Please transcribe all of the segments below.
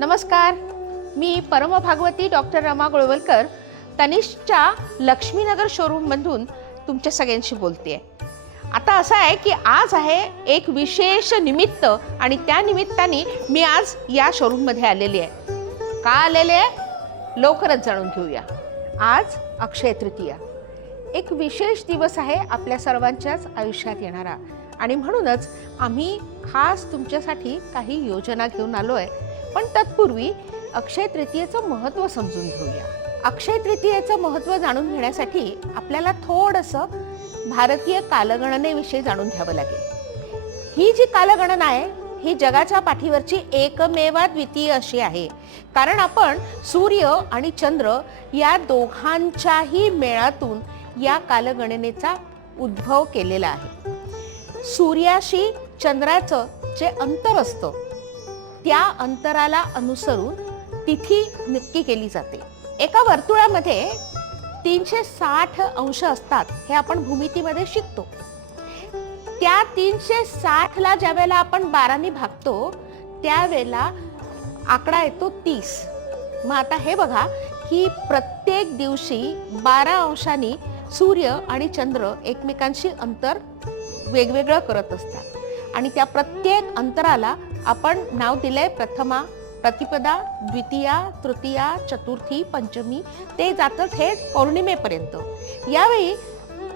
नमस्कार, मी परमभागवती डॉक्टर रमा गोळवलकर तनिष्कच्या लक्ष्मीनगर शोरूममधून तुमच्या सगळ्यांशी बोलते आहे. आता असं आहे की आज आहे एक विशेष निमित्त आणि त्या निमित्ताने मी आज या शोरूममध्ये आलेली आहे. का आलेले आहे लवकरच जाणून घेऊया. आज अक्षय तृतीया, एक विशेष दिवस आहे आपल्या सर्वांच्याच आयुष्यात येणारा, आणि म्हणूनच आम्ही खास तुमच्यासाठी काही योजना घेऊन आलो आहे. पण तत्पूर्वी अक्षय तृतीयेचं महत्त्व समजून घेऊया. अक्षय तृतीयेचं महत्त्व जाणून घेण्यासाठी आपल्याला थोडंसं भारतीय कालगणनेविषयी जाणून घ्यावं लागेल. ही जी कालगणना आहे ही जगाच्या पाठीवरची एकमेवाद्वितीय अशी आहे, कारण आपण सूर्य आणि चंद्र या दोघांच्याही मेळातून या कालगणनेचा उद्भव केलेला आहे. सूर्याशी चंद्राचं जे अंतर असतं त्या अंतराला अनुसरून तिथी नक्की केली जाते. एका वर्तुळामध्ये 360 अंश असतात हे आपण भूमितीमध्ये शिकतो. त्या 360ला ज्या वेळेला आपण 12ने भागतो त्यावेळेला आकडा येतो 30. मग आता हे बघा की प्रत्येक दिवशी 12 अंशांनी सूर्य आणि चंद्र एकमेकांशी अंतर वेगवेगळं करत असतात, आणि त्या प्रत्येक अंतराला आपण नाव दिलंय प्रथमा, प्रतिपदा, द्वितीया, तृतीया, चतुर्थी, पंचमी, ते जातं थेट पौर्णिमेपर्यंत. यावेळी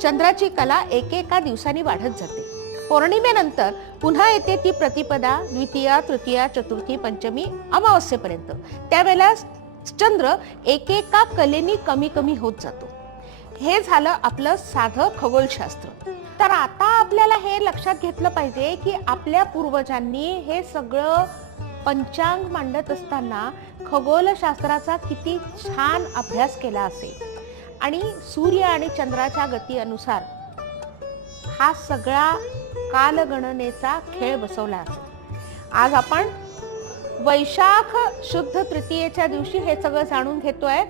चंद्राची कला एकेका दिवसांनी वाढत जाते. पौर्णिमेनंतर पुन्हा येते ती प्रतिपदा, द्वितीया, तृतीया, चतुर्थी, पंचमी, अमावस्येपर्यंत. त्यावेळेला चंद्र एकेका कलेनी कमी कमी होत जातो. हे झालं आपलं साधं खगोलशास्त्र. तर आता आपल्याला हे लक्षात घेतलं पाहिजे की आपल्या पूर्वजांनी हे सगळं पंचांग मांडत असताना खगोलशास्त्राचा किती छान अभ्यास केला असेल, आणि सूर्य आणि चंद्राच्या गती अनुसार हा सगळा कालगणनेचा खेळ बसवला असेल. आज आपण वैशाख शुद्ध तृतीयेच्या दिवशी हे सगळं जाणून घेतोय,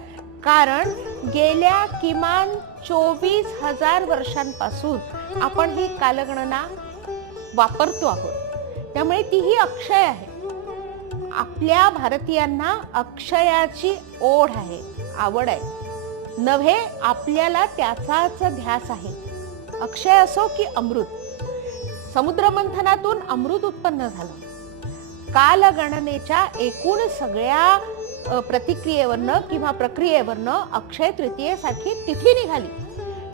कारण गेल्या किमान 24,000 वर्षांपासून आपण ही कालगणना वापरतो आहोत. त्यामुळे तीही अक्षय आहे. आपल्या भारतीयांना अक्षयाची ओढ आहे, आवड आहे नव्हे, आपल्याला त्याचाच ध्यास आहे. अक्षय असो की अमृत, समुद्रमंथनातून अमृत उत्पन्न झालं. कालगणनेच्या एकूण सगळ्या प्रतिक्रियेवरनं किंवा प्रक्रियेवरनं अक्षय तृतीयेसाठी तिथी निघाली.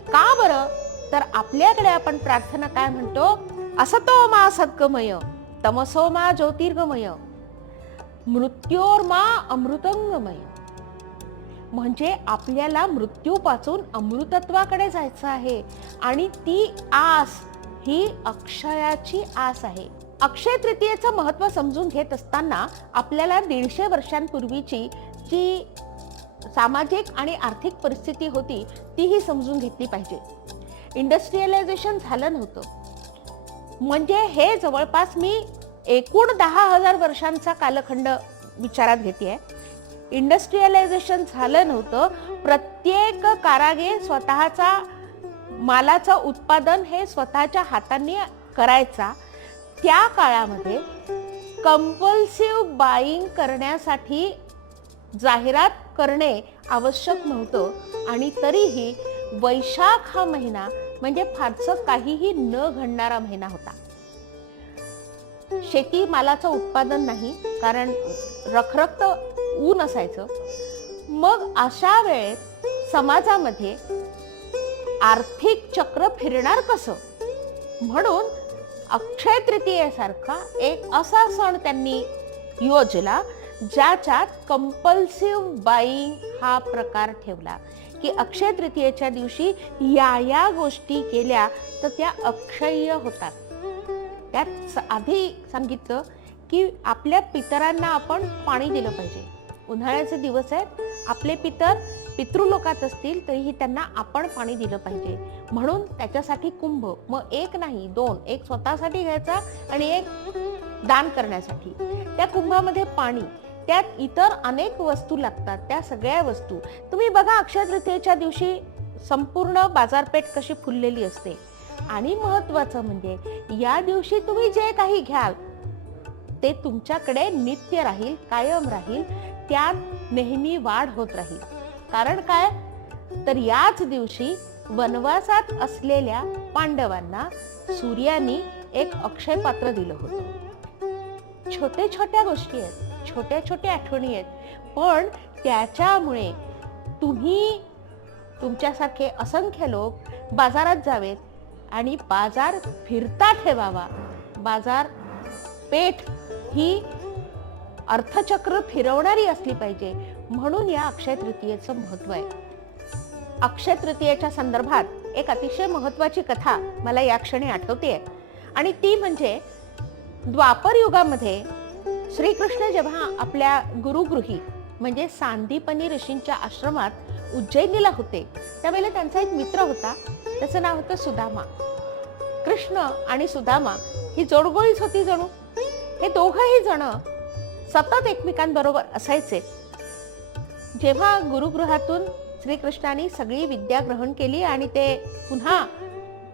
का बरं? तर आपल्याकडे आपण प्रार्थना काय म्हणतो, असतो मा सद्गमय, तमसो मा ज्योतिर्गमय, मृत्योर्मा अमृतंगमय. म्हणजे आपल्याला मृत्यूपासून अमृतत्वाकडे जायचं आहे, आणि ती आस ही अक्षयाची आस आहे. अक्षय तृतीयेचं महत्त्व समजून घेत असताना आपल्याला 150 वर्षांपूर्वीची जी सामाजिक आणि आर्थिक परिस्थिती होती तीही समजून घेतली पाहिजे. इंडस्ट्रियलायझेशन झालं नव्हतं. म्हणजे हे जवळपास मी एकूण 10,000 वर्षांचा कालखंड विचारात घेते. इंडस्ट्रियलायझेशन झालं नव्हतं. प्रत्येक कारागीर स्वतःचा मालाचं उत्पादन हे स्वतःच्या हातांनी करायचा. त्या काळामध्ये कंपल्सिव्ह बाईंग करण्यासाठी जाहिरात करणे आवश्यक नव्हतं, आणि तरीही वैशाख हा महिना म्हणजे फारसं काहीही न घडणारा महिना होता. शेती मालाचं उत्पादन नाही, कारण रखरखत ऊन असायचं. मग अशा वेळेत समाजामध्ये आर्थिक चक्र फिरणार कसं, म्हणून अक्षय तृतीयेसारखा एक असा सण त्यांनी योजला ज्याच्यात कंपल्सिव्ह बाईंग हा प्रकार ठेवला, की अक्षय तृतीयेच्या दिवशी या गोष्टी केल्या तर त्या अक्षय्य होतात. त्यात आधी सांगितलं की आपल्या पितरांना आपण पाणी दिलं पाहिजे. उन्हाळ्याचे दिवस आहेत, आपले पितृलोकात असतील तरीही त्यांना आपण पाणी दिलं पाहिजे. म्हणून त्याच्यासाठी कुंभ, मग एक नाही 2, एक स्वतःसाठी घ्यायचा आणि एक दान करण्यासाठी. त्या कुंभामध्ये पाणी, त्यात इतर अनेक वस्तू लागतात. त्या सगळ्या वस्तू तुम्ही बघा, अक्षय तृतीयेच्या दिवशी संपूर्ण बाजारपेठ कशी फुललेली असते. आणि महत्वाचं म्हणजे या दिवशी तुम्ही जे काही घ्याल ते तुमच्याकडे नित्य राहील, कायम राहील, त्यात नेहमी वाढ होत राहील. कारण काय, तर याच दिवशी वनवासात असलेल्या पांडवांना सूर्यानी एक अक्षय पात्र दिलं होतं. छोट्या छोट्या गोष्टी आहेत, छोट्या छोट्या आठवणी आहेत, पण त्याच्यामुळे तुम्ही तुमच्यासारखे असंख्य लोक बाजारात जावेत आणि बाजार फिरता ठेवावा. बाजार पेठ ही अर्थचक्र फिरवणारी असली पाहिजे, म्हणून या अक्षय तृतीयेचं महत्व आहे. अक्षय तृतीयेच्या संदर्भात एक अतिशय महत्वाची कथा मला या क्षणी आठवते आणि ती म्हणजे द्वापर युगामध्ये श्रीकृष्ण जेव्हा आपल्या गुरुगृही म्हणजे सांदीपनी ऋषींच्या आश्रमात उज्जैनीला होते, त्यावेळेला त्यांचा एक मित्र होता, त्याचं नाव होतं सुदामा. कृष्ण आणि सुदामा ही जोडगोळीच होती जणू. हे दोघंही जण सतत एकमेकांबरोबर असायचे. जेव्हा गुरुगृहातून श्रीकृष्णाने सगळी विद्या ग्रहण केली आणि ते पुन्हा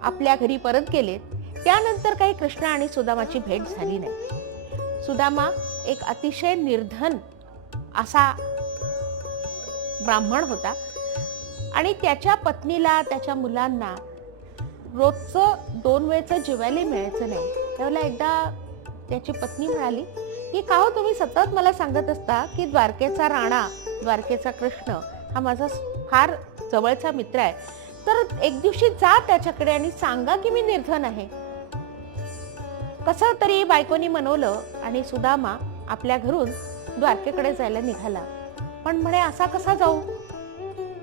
आपल्या घरी परत गेले, त्यानंतर काही कृष्ण आणि सुदामाची भेट झाली नाही. सुदामा एक अतिशय निर्धन असा ब्राह्मण होता आणि त्याच्या पत्नीला, त्याच्या मुलांना रोजचं 2 वेळचं जेवायला मिळायचं नाही. त्यावेळेला एकदा त्याची पत्नी म्हणाली की का हो तुम्ही सतत मला सांगत असता की द्वारकेचा राणा, द्वारकेचा कृष्ण हा माझा फार जवळचा मित्र आहे, तर एक दिवशी जा त्याच्याकडे आणि सांगा की मी निर्धन आहे. कसं तरी बायकोनी मनवलं आणि सुदामा आपल्या घरून द्वारकेकडे जायला निघाला. पण म्हणे असा कसा जाऊ,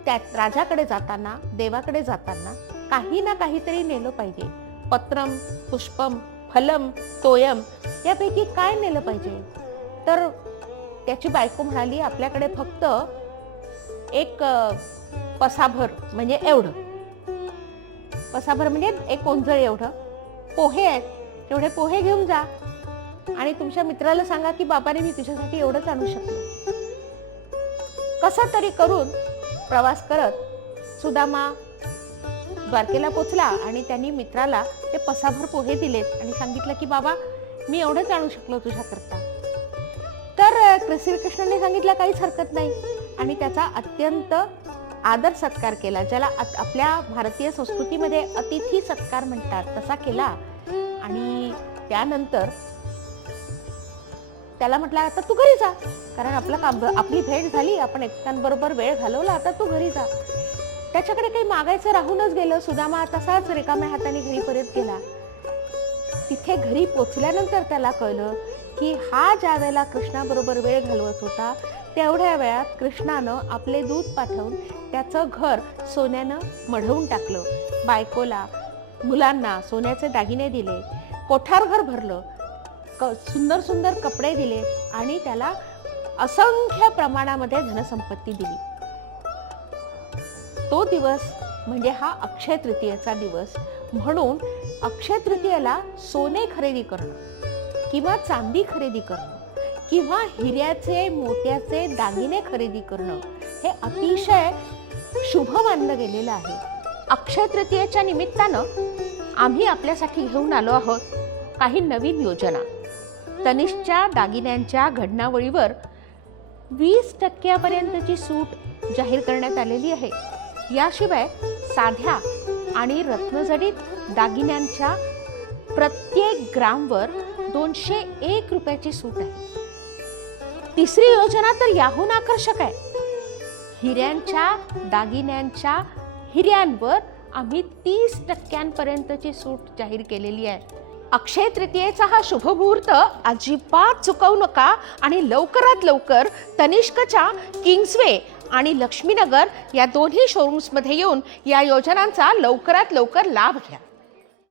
त्यात राजाकडे जाताना, देवाकडे जाताना काही ना काहीतरी नेलं पाहिजे. पत्रम, पुष्पम, फलम, तोयम यापैकी काय नेलं पाहिजे. तर त्याची बायको म्हणाली आपल्याकडे फक्त एक पसाभर म्हणजे एवढं, पसाभर म्हणजे एक ओंजळ एवढं पोहे आहेत, तेवढे पोहे घेऊन जा आणि तुमच्या मित्राला सांगा की बाबाने मी तुझ्यासाठी एवढंच आणू शकलो. कसा तरी करून प्रवास करत सुदामा द्वारकेला पोचला आणि त्यांनी मित्राला ते पसाभर पोहे दिलेत आणि सांगितलं की बाबा मी एवढंच आणू शकलो तुझ्याकरता. तर श्रीकृष्णाने सांगितलं काहीच हरकत नाही आणि त्याचा अत्यंत आदर सत्कार केला, ज्याला आपल्या भारतीय संस्कृतीमध्ये अतिथी सत्कार म्हणतात तसा केला. आणि त्यानंतर त्याला म्हटलं आता तू घरी जा, कारण आपली भेट झाली, आपण एकमेकांबरोबर वेळ घालवला, आता तू घरी जा. त्याच्याकडे काही मागायचं राहूनच गेलं. सुदामा तसाच रिकाम्या हाताने घरी परत गेला. तिथे घरी पोचल्यानंतर त्याला कळलं की हा ज्या वेळेला कृष्णाबरोबर वेळ घालवत होता तेवढ्या वेळात कृष्णानं आपले दूध पाठवून त्याचं घर सोन्यानं मढवून टाकलं. बायकोला, मुलांना सोन्याचे दागिने दिले, कोठारघर भरलं, सुंदर सुंदर कपडे दिले आणि त्याला असंख्य प्रमाणामध्ये धनसंपत्ती दिली. तो दिवस म्हणजे हा अक्षय तृतीयेचा दिवस. म्हणून अक्षय तृतीयेला सोने खरेदी करणं किंवा चांदी खरेदी करणं किंवा हिऱ्याचे, मोत्याचे दागिने खरेदी करणं हे अतिशय शुभ मानलं गेलेलं आहे. अक्षय तृतीयेच्या निमित्तानं आम्ही आपल्यासाठी घेऊन आलो आहोत काही नवीन योजना. तनिष्कच्या दागिन्यांच्या घडणावळीवर 20% सूट जाहीर करण्यात आलेली आहे. याशिवाय साध्या आणि रत्नजडित दागिन्यांच्या प्रत्येक ग्रामवर 201 रुपयाची सूट आहे. तिसरी योजना तर याहून आकर्षक आहे. हिऱ्यांच्या दागिन्यांच्या हिऱ्यांवर आम्ही 30% सूट जाहीर केलेली आहे. अक्षय तृतीयेचा हा शुभ मुहूर्त अजिबात चुकवू नका आणि लवकरात लवकर तनिष्कच्या किंग्सवे आणि लक्ष्मीनगर या दोन्ही शोरूम्समध्ये येऊन या योजनांचा लवकरात लवकर लाभ घ्या.